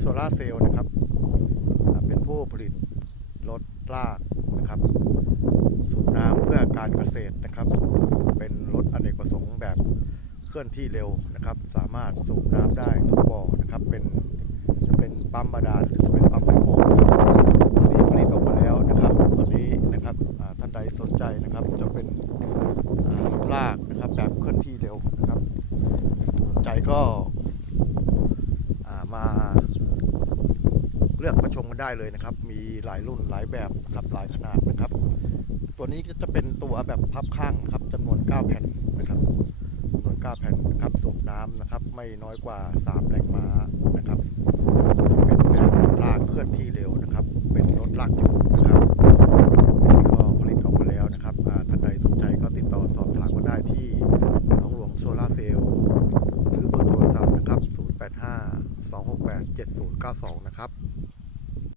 โซลาเซลล์นะครับ เป็นผู้ผลิตรถลากนะครับ สูบน้ำเพื่อการเกษตรนะครับ เป็นรถอเนกประสงค์แบบเคลื่อนที่เร็วนะครับ สามารถสูบน้ำได้ทุกบ่อนะครับ เป็นจะเป็นปั๊มบาดาลหรือจะเป็นปั๊มไมโครนะครับตอนนี้ผลิตออกมาแล้วนะครับตอนนี้นะครับท่านใดสนใจนะครับจะเป็นรถลากนะครับแบบเคลื่อนที่เร็วนะครับ สนใจก็อ่ามา เลือกมาชมกันได้เลยนะครับ มีหลายรุ่นหลายแบบนะครับหลายขนาดนะครับ ตัวนี้ก็จะเป็นตัวแบบพับข้างครับจำนวน 9 แผ่นนะครับจำนวน 9 แผ่นนะครับสูบน้ำนะครับ ไม่น้อยกว่า 3 แรงม้านะครับเป็นแบบลากเคลื่อนที่เร็วนะครับ เป็นรถลากจูงนะครับนี่ก็ผลิตออกมาแล้วนะครับท่านใดสนใจก็ติดต่อสอบถามมาได้ที่หนองหลวงโซลาร์เซลล์หรือเบอร์โทรศัพท์นะครับ 085 268 7092 นะครับ